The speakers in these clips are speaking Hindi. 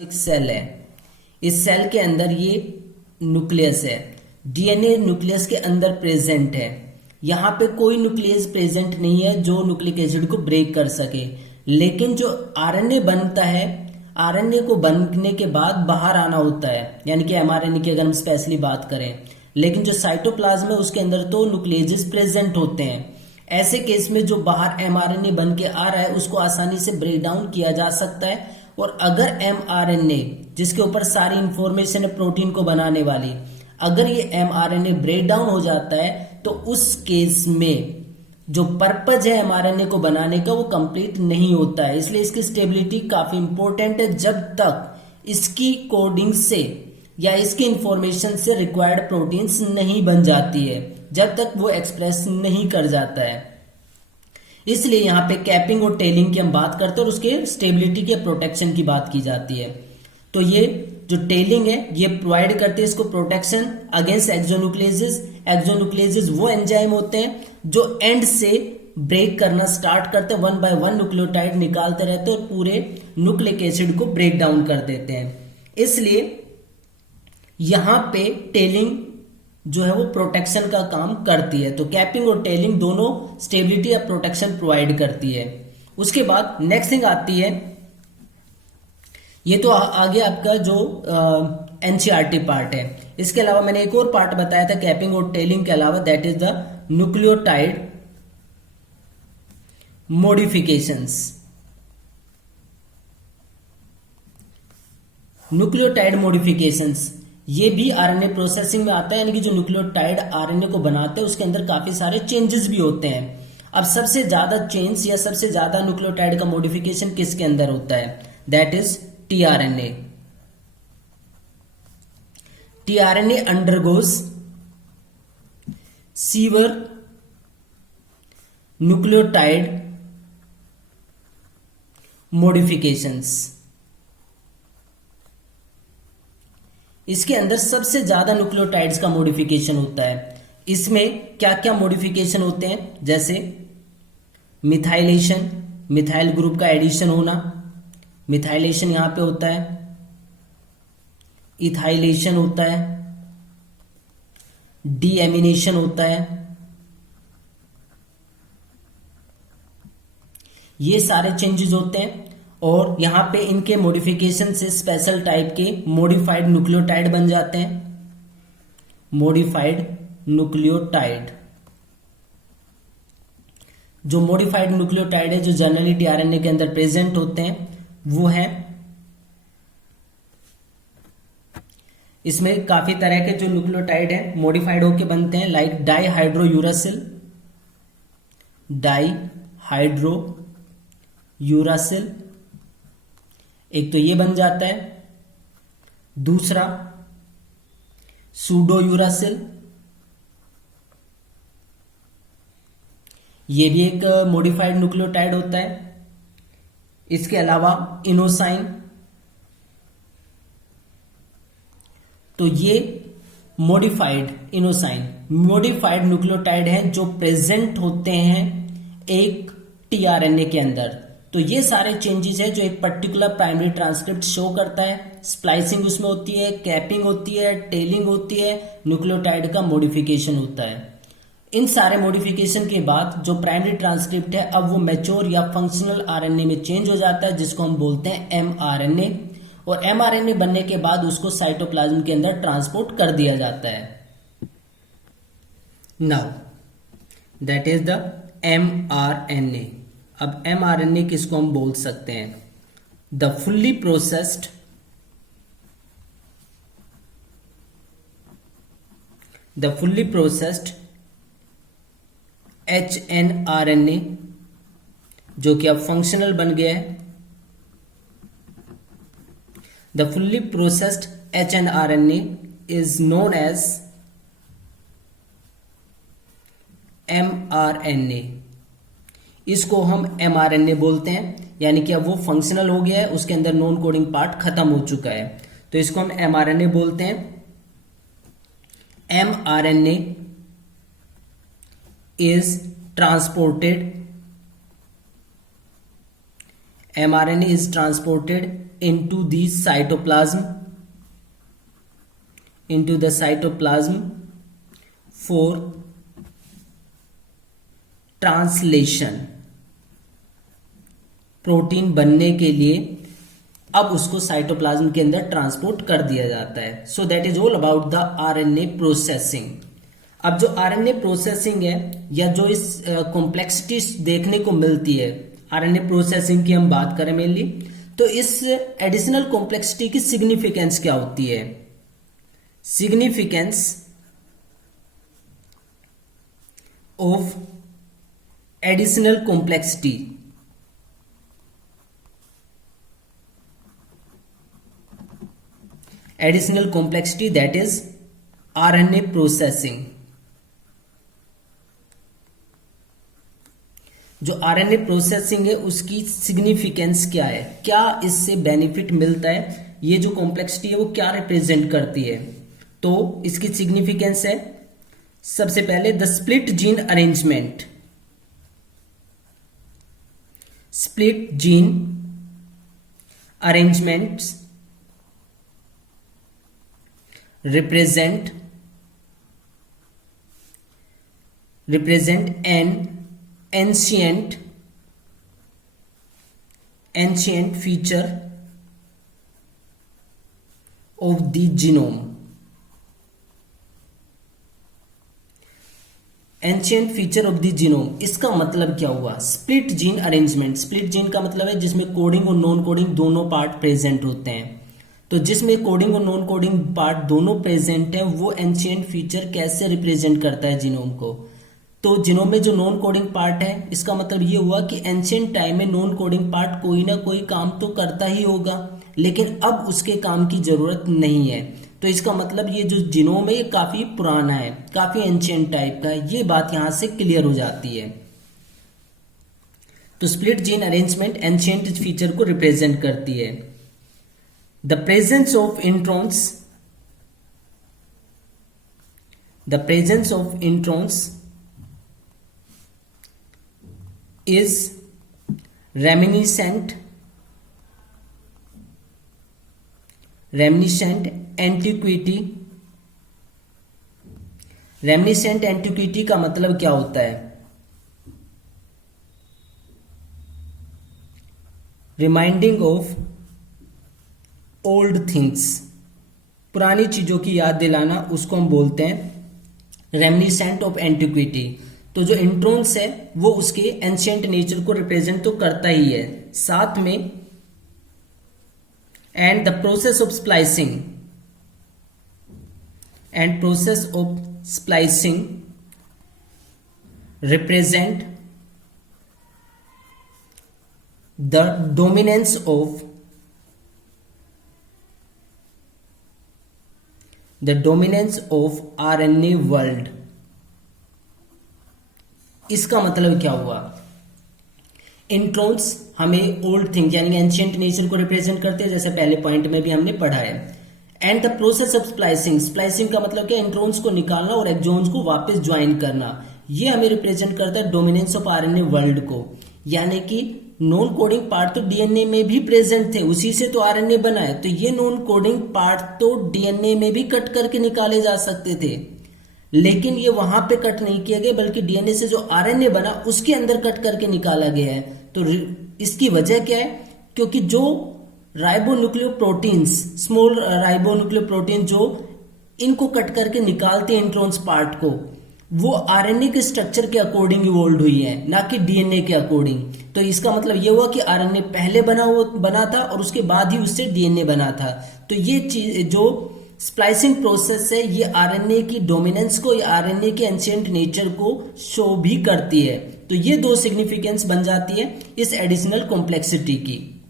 एक सेल है। इस सेल के अंदर ये न्यूक्लियस है। डीएनए न्यूक्लियस के अंदर प्रेजेंट है। यहाँ पे कोई न्यूक्लियस प्रेजेंट नहीं है जो न्यूक्लिक एसिड को ब्रेक कर सके, लेकिन जो आरएनए बनता है, आरएनए को बनने के बाद बाहर आना होता है, यानी कि एमआरएनए की अगर हम स्पेशली बात करें। लेकिन जो साइटोप्लाज्म है उसके अंदर तो न्यूक्लियस प्रेजेंट होते हैं। ऐसे केस में जो बाहर एमआरएनए बन के आ रहा है उसको आसानी से ब्रेक डाउन किया जा सकता है। और अगर एमआरएनए जिसके ऊपर सारी इंफॉर्मेशन है प्रोटीन को बनाने वाली, अगर ये एमआरएनए ब्रेक डाउन हो जाता है तो उस केस में जो पर्पज है एमआरएनए को बनाने का वो कंप्लीट नहीं होता है। इसलिए इसकी स्टेबिलिटी काफी इंपॉर्टेंट है। जब तक इसकी कोडिंग से या इसकी इंफॉर्मेशन से रिक्वायर्ड प्रोटीन्स नहीं बन जाती है, जब तक वो एक्सप्रेस नहीं कर जाता है। इसलिए यहाँ पे कैपिंग और टेलिंग की हम बात करते हैं और उसके स्टेबिलिटी के प्रोटेक्शन की बात की जाती है। तो ये जो टेलिंग है ये प्रोवाइड करते हैं इसको प्रोटेक्शन अगेंस्ट एक्सोन्यूक्लियसेस। एक्सोन्यूक्लियसेस वो एंजाइम होते हैं जो एंड से ब्रेक करना स्टार्ट करते हैं, वन बाय वन न्यूक्लियोटाइड निकालते रहते हैं और पूरे न्यूक्लिक एसिड को ब्रेक डाउन कर देते हैं। इसलिए यहां पे टेलिंग जो है वो प्रोटेक्शन का काम करती है। तो कैपिंग और टेलिंग दोनों स्टेबिलिटी या प्रोटेक्शन प्रोवाइड करती है। उसके बाद नेक्स्ट थिंग आती है, ये तो आगे आपका जो एनसीईआरटी पार्ट है। इसके अलावा मैंने एक और पार्ट बताया था कैपिंग और टेलिंग के अलावा, that is the nucleotide modifications. Nucleotide modifications ये भी आरएनए प्रोसेसिंग में आता है, यानी कि जो न्यूक्लियोटाइड आरएनए को बनाते हैं उसके अंदर काफी सारे चेंजेस भी होते हैं। अब सबसे ज्यादा चेंज या सबसे ज्यादा न्यूक्लियोटाइड का मॉडिफिकेशन किसके अंदर होता है? That is tRNA. TRNA undergoes sewer nucleotide modifications. इसके अंदर सबसे ज्यादा न्यूक्लियोटाइड्स का मॉडिफिकेशन होता है। इसमें क्या क्या मॉडिफिकेशन होते हैं? जैसे मिथाइलेशन, मिथाइल ग्रुप का एडिशन होना, मिथाइलेशन यहां पे होता है। इथाइलेशन होता है, डीएमिनेशन होता है। ये सारे चेंजेस होते हैं और यहां पे इनके मॉडिफिकेशन से स्पेशल टाइप के मॉडिफाइड न्यूक्लियोटाइड बन जाते हैं। मॉडिफाइड न्यूक्लियोटाइड, जो मॉडिफाइड न्यूक्लियोटाइड है जो जनरली टीआरएनए के अंदर प्रेजेंट होते हैं वो है, इसमें काफी तरह के जो न्यूक्लियोटाइड है मॉडिफाइड होके बनते हैं, लाइक डाईहाइड्रोयूरासिल, डाईहाइड्रोयूरासिल एक तो ये बन जाता है। दूसरा सूडोयूरासिल, ये भी एक मॉडिफाइड न्यूक्लियोटाइड होता है। इसके अलावा इनोसाइन, तो ये मॉडिफाइड इनोसाइन मॉडिफाइड न्यूक्लियोटाइड हैं जो प्रेजेंट होते हैं एक टीआरएनए के अंदर। तो ये सारे चेंजेस है जो एक पर्टिकुलर प्राइमरी ट्रांसक्रिप्ट शो करता है। स्प्लाइसिंग उसमें होती है, कैपिंग होती है, टेलिंग होती है, न्यूक्लियोटाइड का मॉडिफिकेशन होता है। इन सारे मॉडिफिकेशन के बाद जो प्राइमरी ट्रांसक्रिप्ट है अब वो मैच्योर या फंक्शनल आरएनए में चेंज हो जाता है, जिसको हम बोलते हैं एमआरएनए। और एमआरएनए बनने के बाद उसको साइटोप्लाज्म के अंदर ट्रांसपोर्ट कर दिया जाता है। Now that is the mRNA. अब एमआरएनए किसको हम बोल सकते हैं? द फुल्ली प्रोसेस्ड एचएनआरएनए, जो कि अब फंक्शनल बन गया है। The fully processed hnRNA is known as mRNA. इसको हम एमआरएनए बोलते हैं, यानी कि अब वो फंक्शनल हो गया है, उसके अंदर नॉन कोडिंग पार्ट खत्म हो चुका है, तो इसको हम एमआरएनए बोलते हैं। MRNA is transported into the cytoplasm for translation. Protein बनने के लिए अब उसको साइटोप्लाज्म के अंदर ट्रांसपोर्ट कर दिया जाता है। So that is all about the RNA processing. अब जो आरएनए प्रोसेसिंग है या जो इस कॉम्प्लेक्सिटी देखने को मिलती है आरएनए प्रोसेसिंग की हम बात करें मेनली, तो इस एडिशनल कॉम्प्लेक्सिटी की सिग्निफिकेंस क्या होती है? Significance of additional complexity that is RNA processing. जो आरएनए प्रोसेसिंग है उसकी सिग्निफिकेंस क्या है, क्या इससे बेनिफिट मिलता है, ये जो कॉम्प्लेक्सिटी है वो क्या रिप्रेजेंट करती है? तो इसकी सिग्निफिकेंस है सबसे पहले the split gene arrangement. Split gene arrangements represent an ancient feature of the genome। Ancient feature of the genome, इसका मतलब क्या हुआ? Split gene arrangement, split gene का मतलब है जिसमें कोडिंग और नॉन कोडिंग दोनों पार्ट प्रेजेंट होते हैं। तो जिसमें कोडिंग और नॉन कोडिंग पार्ट दोनों प्रेजेंट हैं वो एंशियंट फीचर कैसे रिप्रेजेंट करता है जीनोम को? तो जीनोम में जो नॉन कोडिंग पार्ट है, इसका मतलब ये हुआ कि एंशियंट टाइम में नॉन कोडिंग पार्ट कोई ना कोई काम तो करता ही होगा, लेकिन अब उसके काम की जरूरत नहीं है। तो इसका मतलब ये जो जीनोम है ये काफी पुराना है, काफी एंशियंट टाइप का है, ये बात यहां से क्लियर हो जाती है। तो split gene arrangement ancient feature को रिप्रेजेंट करती है। The presence of introns is reminiscent antiquity। Reminiscent antiquity का मतलब क्या होता है? रिमाइंडिंग ऑफ ओल्ड थिंग्स, पुरानी चीजों की याद दिलाना, उसको हम बोलते हैं रेमिनिसेंट ऑफ एंटिक्विटी। तो जो इंट्रॉन्स है वो उसके एंशियंट नेचर को रिप्रेजेंट तो करता ही है, साथ में and the process of splicing represent the dominance of RNA world. इसका मतलब क्या हुआ? इंट्रॉन्स हमें ओल्ड थिंग यानी एंशियंट नेचर को रिप्रेजेंट करते हैं, जैसे पहले पॉइंट में भी हमने पढ़ा है। And the process of splicing का मतलब क्या? इंट्रॉन्स को निकालना और एक्सॉन्स को वापस ज्वाइन करना, ये हमें रिप्रेजेंट करता है डोमिनेंस ऑफ आरएनए वर्ल्ड को। यानी कि नॉन कोडिंग पार्ट तो डीएनए में भी प्रेजेंट थे, उसी से तो आरएनए बना है, तो ये नॉन कोडिंग पार्ट तो डीएनए में भी कट करके निकाले जा सकते थे, लेकिन ये वहां पे कट नहीं किए गए, बल्कि डीएनए से जो आरएनए बना उसके अंदर कट करके निकाला गया है। तो इसकी वजह क्या है? क्योंकि जो राइबोन्यूक्लियोप्रोटीन्स, स्मॉल राइबोन्यूक्लियोप्रोटीन जो इनको कट करके निकालते हैं इंट्रॉन्स पार्ट को, वो आरएनए के स्ट्रक्चर के अकॉर्डिंग इवोल्व हुई है, ना कि डीएनए के अकॉर्डिंग। तो इसका मतलब ये हुआ कि आरएनए पहले बना था और उसके बाद ही उससे डीएनए बना था। तो ये चीज जो स्प्लाइसिंग प्रोसेस है ये आरएनए की डोमिनेंस को या आरएनए के एंशियंट नेचर को शो भी करती है। तो ये दो सिग्निफिकेंस बन जाती है इस एडिशनल कॉम्प्लेक्सिटी की।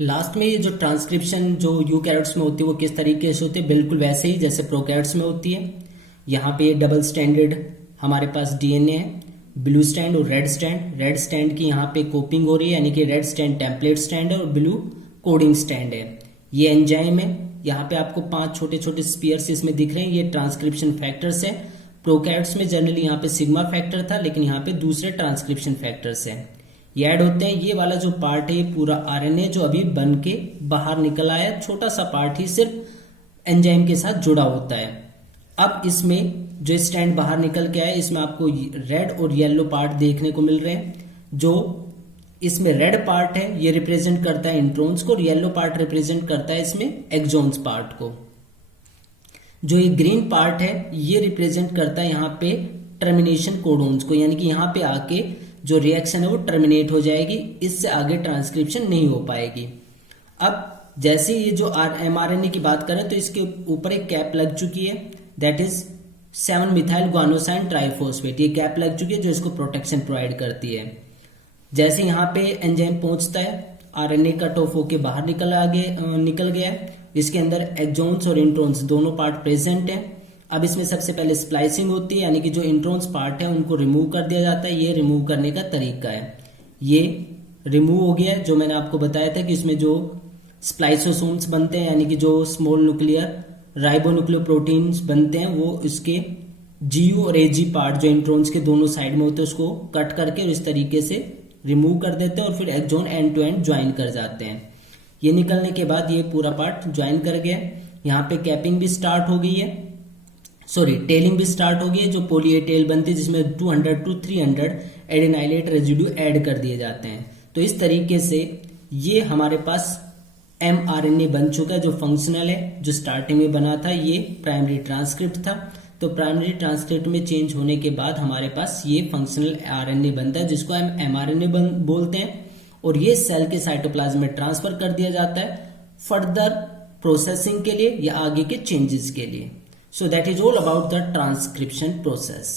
लास्ट में ये जो ट्रांसक्रिप्शन जो यूकैरियोट्स में होती है वो किस तरीके से होती है? बिल्कुल वैसे ही जैसे प्रोकैरियोट्स में होती है। यहाँ पे डबल स्टैंडर्ड हमारे पास डीएनए है, ब्लू स्टैंड और रेड स्टैंड। रेड स्टैंड की यहाँ पे कोपिंग हो रही है, यानी कि रेड स्टैंड टेम्पलेट स्टैंड है और ब्लू कोडिंग स्टैंड है। ये एंजाइम है, यहाँ पे आपको 5 छोटे छोटे स्पीयर्स इसमें दिख रहे हैं, ये ट्रांसक्रिप्शन फैक्टर्स है। प्रोकैरियोट्स में जनरली यहाँ पे सिग्मा फैक्टर था, लेकिन यहाँ पे दूसरे ट्रांसक्रिप्शन फैक्टर्स है। ये ऐड होते हैं। ये वाला जो पार्ट है ये पूरा आरएनए जो अभी बन के बाहर निकल आया, छोटा सा पार्ट ही सिर्फ एंजाइम के साथ जुड़ा होता है। अब इसमें जो स्टैंड बाहर निकल के आया, इसमें आपको रेड और येलो पार्ट देखने को मिल रहे हैं। जो इसमें रेड पार्ट है ये रिप्रेजेंट करता है इंट्रॉन्स को और येलो पार्ट रिप्रेजेंट करता है इसमें एक्सॉन्स पार्ट को। जो ये ग्रीन पार्ट है ये रिप्रेजेंट करता है यहाँ पे टर्मिनेशन कोडोन्स को, यानी कि यहाँ पे आके जो रिएक्शन है वो टर्मिनेट हो जाएगी, इससे आगे ट्रांसक्रिप्शन नहीं हो पाएगी। अब जैसे ये जो mRNA की बात करें तो इसके ऊपर एक कैप लग चुकी है, दैट इज 7-मिथाइल ग्वानोसाइन ट्राइफॉस्फेट। ये कैप लग चुकी है जो इसको प्रोटेक्शन प्रोवाइड करती है। जैसे यहाँ पे एंजाइम पहुंचता है, आरएनए कट ऑफ होके बाहर निकल गया है, इसके अंदर एक्सॉन्स और इंट्रॉन्स दोनों पार्ट प्रेजेंट हैं। अब इसमें सबसे पहले स्प्लाइसिंग होती है, यानी कि जो इंट्रॉन्स पार्ट है उनको रिमूव कर दिया जाता है। ये रिमूव करने का तरीका है, ये रिमूव हो गया है। जो मैंने आपको बताया था कि इसमें जो स्प्लाइसोसोम्स बनते हैं, यानी कि जो स्मॉल न्यूक्लियर राइबोन्यूक्लियोप्रोटीन्स बनते हैं, वो इसके जीयू और एजी पार्ट जो इंट्रॉन्स के दोनों साइड में होते हैं उसको कट करके और इस तरीके से रिमूव कर देते हैं और फिर exon end to end join कर जाते हैं। ये निकलने के बाद ये पूरा पार्ट ज्वाइन कर गया। यहाँ पे कैपिंग भी स्टार्ट हो गई है, सॉरी टेलिंग भी स्टार्ट हो गई है, जो पॉली ए टेल बनती है जिसमें 200 to 300 एडेनाइलेट रेजिड्यू ऐड कर दिए जाते हैं। तो इस तरीके से ये हमारे पास mRNA बन चुका है जो फंक्शनल है। जो स्टार्टिंग में बना था ये प्राइमरी ट्रांसक्रिप्ट था, तो प्राइमरी ट्रांसक्रिप्ट में चेंज होने के बाद हमारे पास ये फंक्शनल आरएनए बनता है जिसको हम mRNA बोलते हैं, और ये सेल के साइटोप्लाज्म में ट्रांसफर कर दिया जाता है फर्दर प्रोसेसिंग के लिए या आगे के चेंजेस के लिए। So that is all about the transcription process.